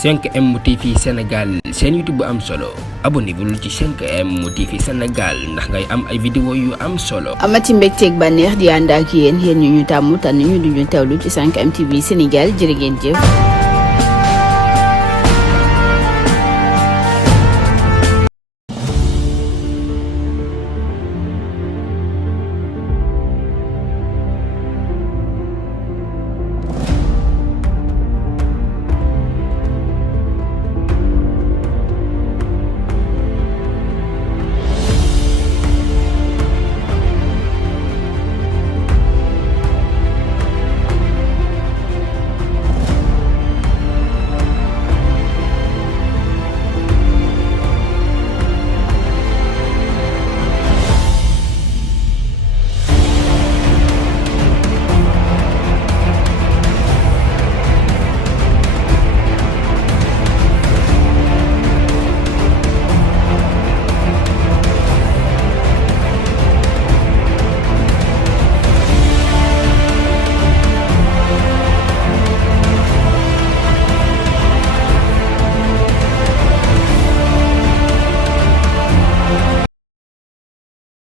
5M TV Sénégal seen YouTube bu am solo abonnez-vous ci 5M TV Sénégal ndax ngay am ay vidéo yu am solo. amati mbégteeg bànneex di ànd ak yéen ñu tàmm tànn ñu duñu teewlu ci 5M TV Sénégal jërë ngeen jëf.